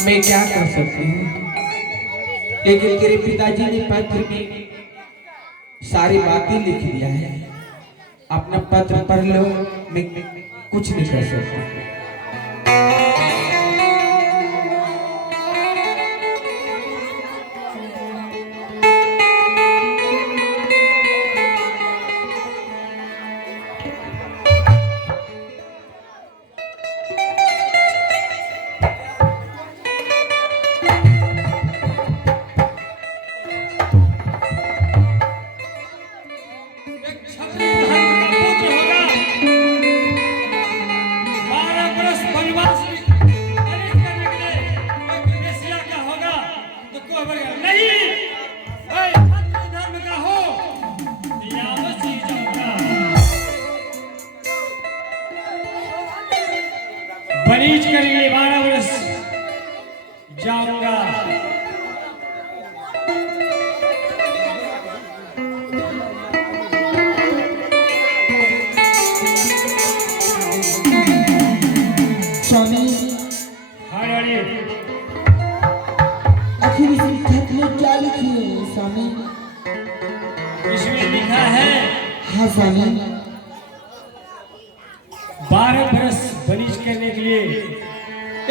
मैं क्या कर सकती हूँ, लेकिन तेरे पिताजी ने पत्र में सारी बातें लिख दिया है। अपना पत्र पढ़ लो, मैं कुछ नहीं कर सकती। बनीज के लिए 12 वर्ष जाऊंगा। स्वामी आखिर इस खत में क्या लिखी है स्वामी? इसमें लिखा है, हाँ स्वामी, 12 बरस बनीज करने के लिए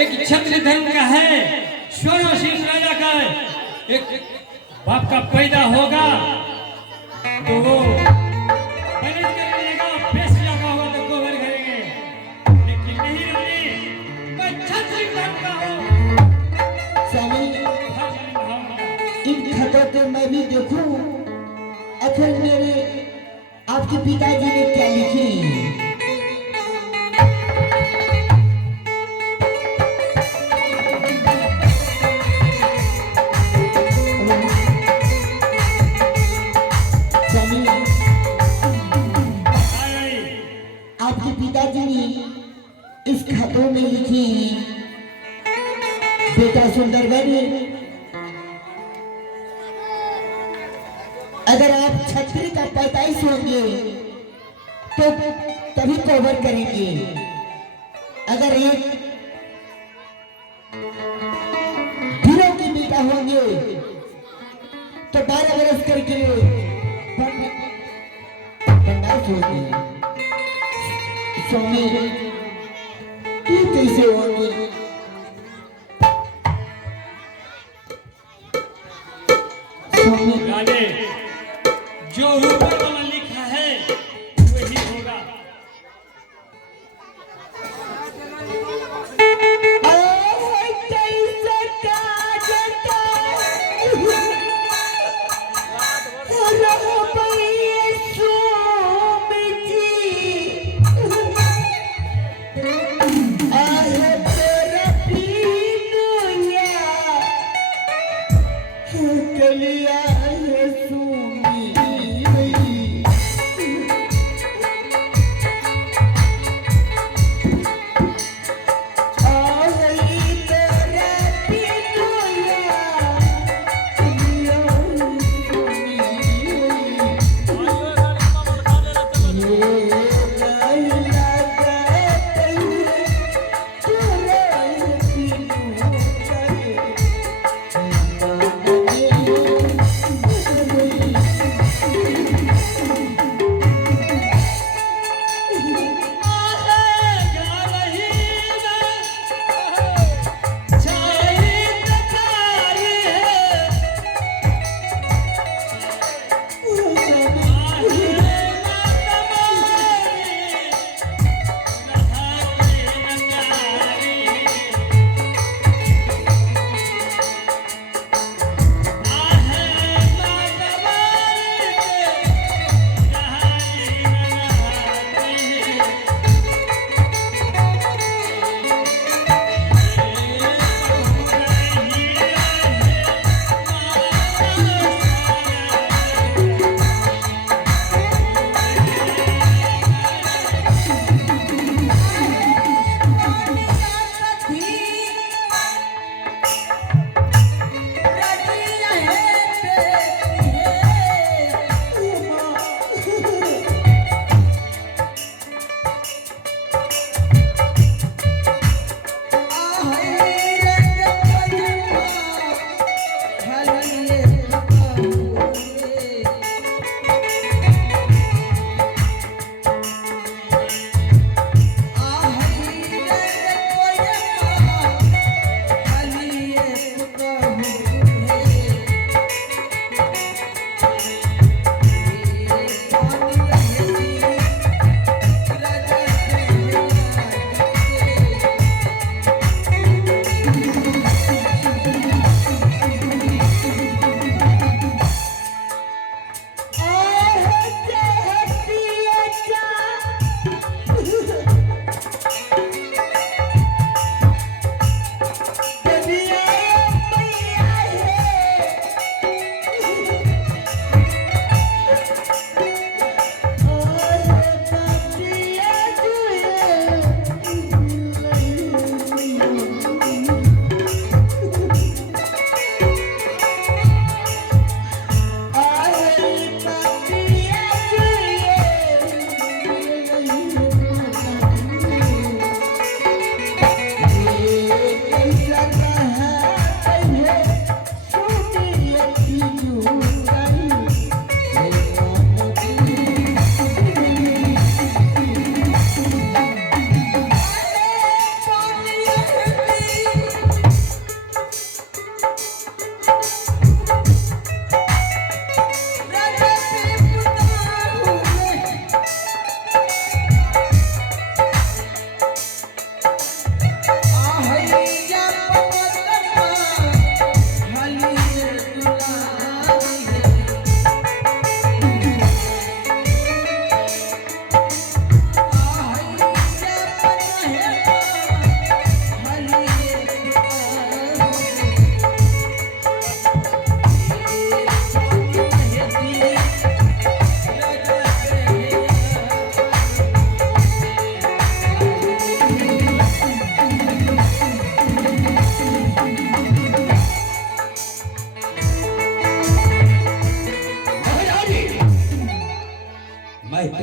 एक क्षत्रिय धर्म का है, स्वरोशीष राजा का एक बाप का पैदा होगा तो वो बनीज कर लेगा, बेसिया का होगा तो गोबर करेंगे, लेकिन नहीं रानी, मैं क्षत्रिय धर्म का हूँ। स्वामी इन खतों को मैं भी देखूं, आखिर मेरे आपके पिताजी ने क्या लिखी? आपके पिताजी ने इस खतों में लिखी, बेटा सुंदरवन, अगर आप क्षत्रिय का पैदाइश होंगे तो तभी कवर करेंगे, अगर एक हीरो के बेटा होंगे तो 12 बरस करके पंडाल होंगे। स्वामी ये कैसे होंगे? स्वामी राजे, जो ऊपर में लिखा है वही होगा। कलिया है सुनी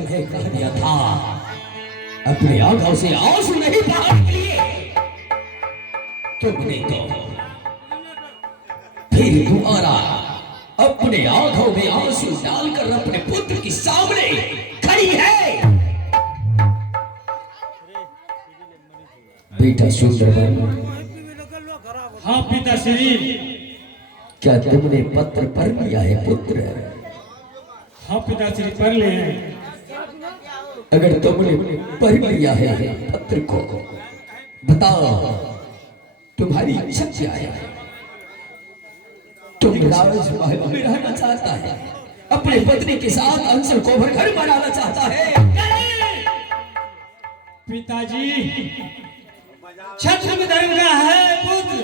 तुम्हें कह दिया था अपने आंखों से आंसू नहीं बहाने के लिए, तुमने तो फिर दोबारा अपने आंखों में आंसू डालकर अपने पुत्र के सामने खड़ी है। बेटा सुंदरबन, हाँ पिताश्री। क्या तुमने पत्र पढ़ लिया है पुत्र? हाँ पिताश्री, पढ़ ले हैं। अगर तुमने पढ़ लिया है पत्र को, बताओ तुम्हारी इच्छा क्या है? तुम राजमहल में रहना चाहता है, अपने पत्नी के साथ अंचल को घर बनाना चाहता है? पिताजी, क्षत्र में धर्म का है पुत्र,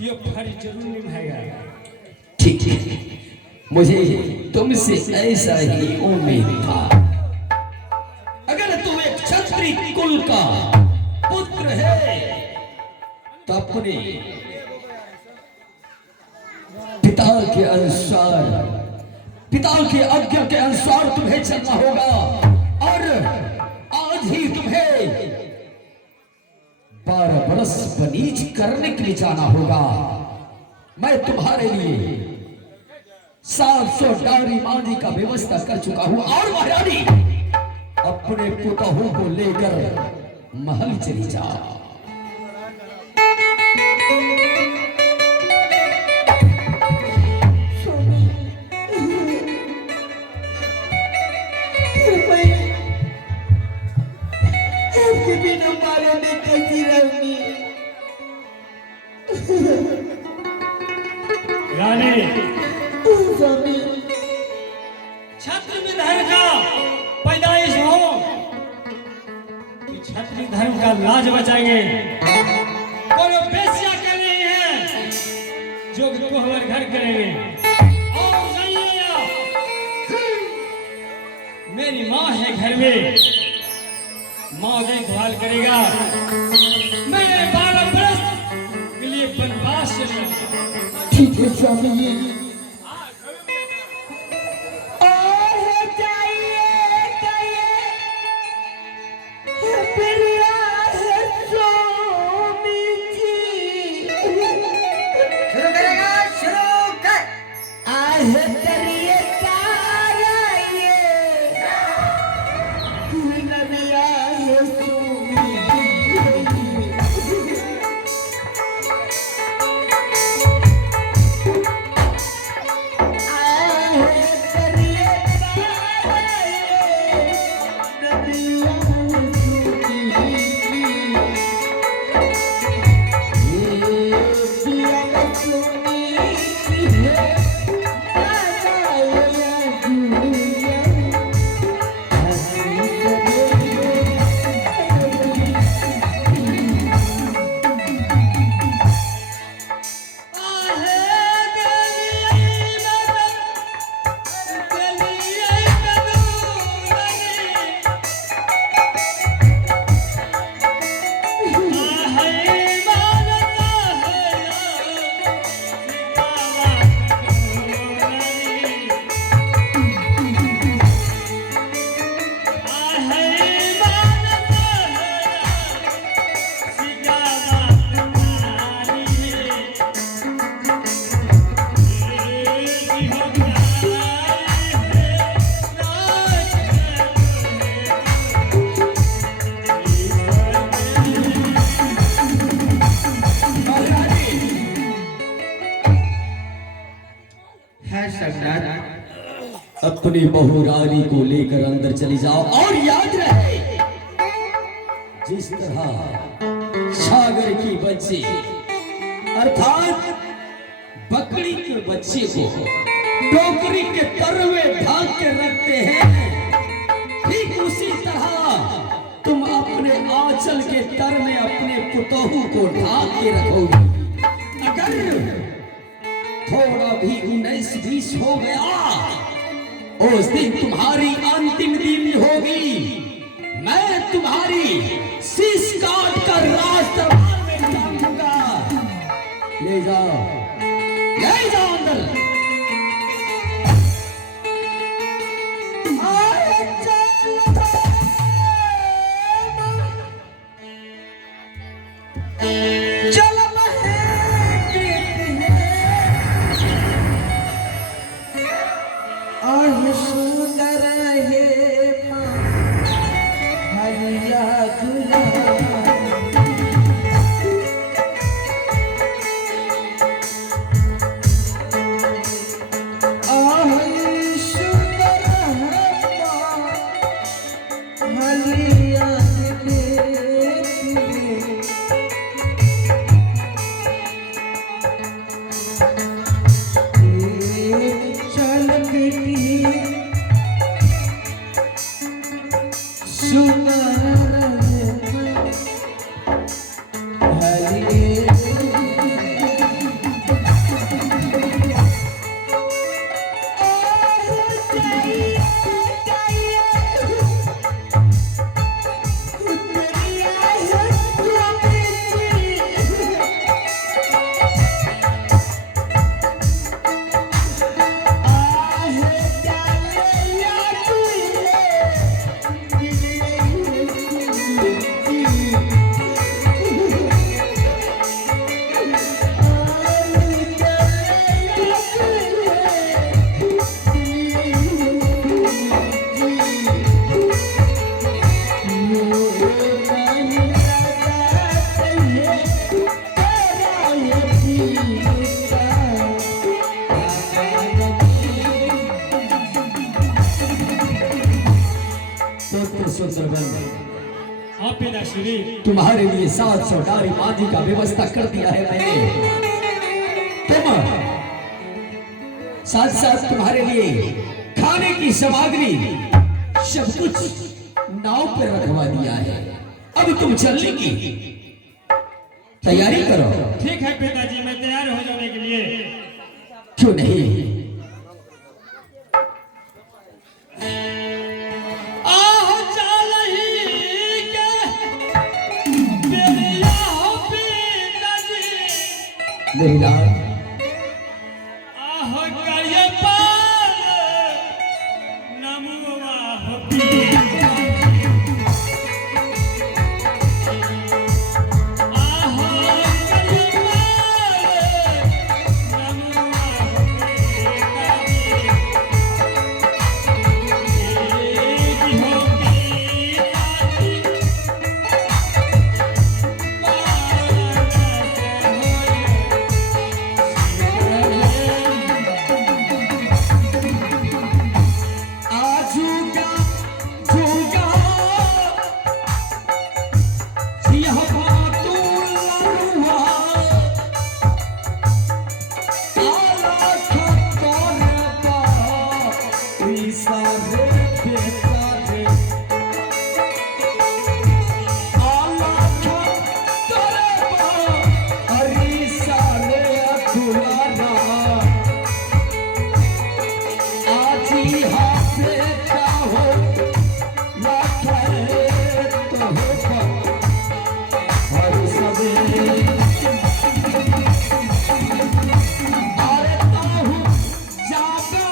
ये फर्ज जरूर निभाएगा। ठीक है, मुझे तुमसे ऐसा ही उम्मीद था। अगर तुम एक क्षत्रिय कुल का पुत्र है तो अपने पिता के अनुसार, पिता के आज्ञा के अनुसार तुम्हें चलना होगा। और आज ही तुम्हें 12 बरस बनीज करने के लिए जाना होगा। मैं तुम्हारे लिए 700 डारी मांझी का व्यवस्था कर चुका हूं। और महारानी, अपने पुतहू को लेकर महल चली जाओ। रानी, छत्र में धर्म का पैदाइश हो कि छत्री धर्म का लाज बचाएंगे। कोनो बेस्या कर रही है जो को हमारे घर करेंगे। और जाइए, मेरी माँ है घर में, माँ देखभाल करेगा। मैं 12 बरस के लिए वनवास चलेगा। ठीक है स्वामी जी। अपनी बहू रानी को लेकर अंदर चली जाओ। और याद रहे, जिस तरह सागर की बच्ची अर्थात बकरी के बच्चे को टोकरी के तर में ढांक के रखते हैं, ठीक उसी तरह तुम अपने आंचल के तर में अपने पुतोहू को ढांक के रखोगी। अगर थोड़ा भी 19-20 हो गया, उस दिन तुम्हारी अंतिम दिन होगी। मैं तुम्हारी शीश काट कर राज दरबार में टांगूंगा। ले जाओ, ले जाओ अंदर। पिताश्री, तुम्हारे लिए 700 नारी मादी का व्यवस्था कर दिया है मैंने। तुम साथ साथ तुम्हारे लिए खाने की सामग्री सब कुछ नाव पर रखवा दिया है। अब तुम चलने की तैयारी करो। ठीक है पिताजी, मैं तैयार हो जाने के लिए। क्यों नहीं? आहो चालही के बेरिया हो पिताजी, मेरी लाल, आहो करिए पार नमुआ हो पिताजी, आहो करिए पार नमुआ हो पिताजी, एक हो पिताजी आजूगा जूगा यह बातूं लरुआ आला खतोरे बा इसारे बेसारे आला खतोरे बा अरिसारे दुलारा आजी हाथे का हो या करे तो हो हर सवेरे अरे ताहू जागा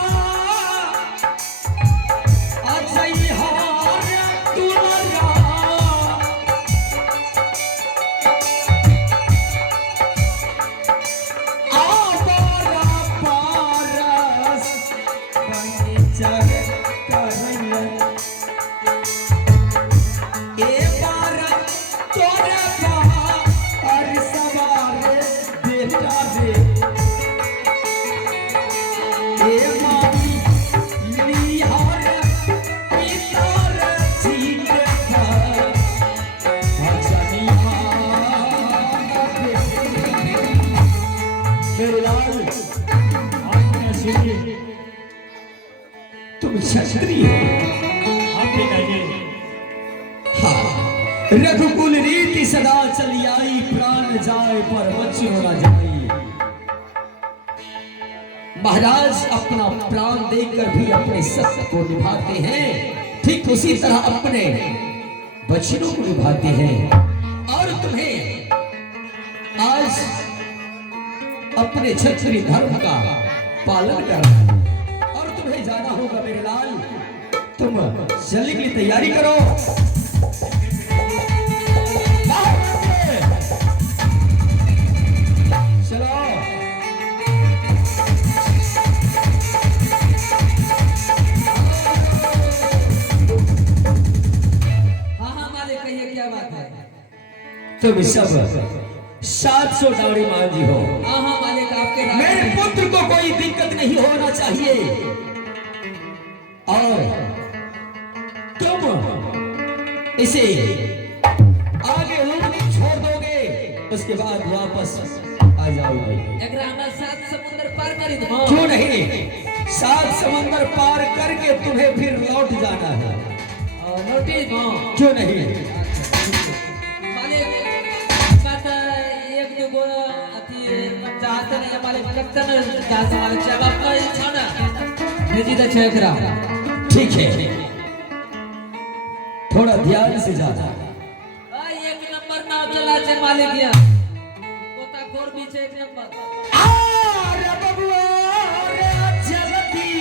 अजई हार दुलरा आवारा पारस बंचर करैया ए बार तोरे बहा हर सवारे बेटा रे ए माई लिहार पितार जीत का भजनिया मेरे लाल, पिताश्री, तुम क्षत्रिय हो। हाँ पिताजी, हाँ, रघुकुल रीति सदा चली आई, प्राण जाए पर बच्चों न जाई। महाराज अपना प्राण देकर भी अपने सत्य को निभाते हैं, ठीक उसी तरह अपने बच्चों को निभाते हैं। और तुम्हें आज अपने क्षत्रिय धर्म का पालन करना है और तुम्हें जाना होगा मेरे लाल। तुम चलने के लिए तैयारी करो। चलो हाँ मालिक, कहिए क्या बात है? तुम सब 700 नारी मांझी हो। हाँ मालिक, आपके राज मेरे में- पुत्र को कोई दिक्कत नहीं होना चाहिए और तुम इसे आगे छोड़ दोगे, उसके बाद वापस आ जाओगे। एकरा हमरा 7 समुंदर पार करी दो। क्यों नहीं? 7 समंदर पार करके तुम्हें फिर लौट जाना है। नोटिस दो क्यों नहीं? मालिक। बात एक दो गो अथी चाहते नहीं मालिक, लगता नहीं चाहते मालिक। जब आपका इच्छा ना भेजी दे छे एकरा। ठीक है, थोड़ा ध्यान से जाना। एक नंबर नाव चला छे मालिक यहाँ। गोताखोर भी छे एक नंबर। अरे बबुआ रे जल्दी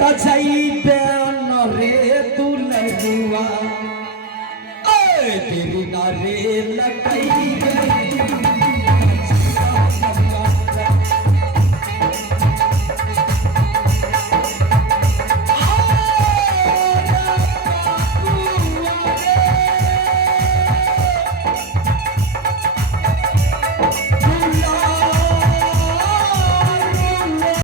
तजई बेन रे दुलरुआ, ए तेरी ना रे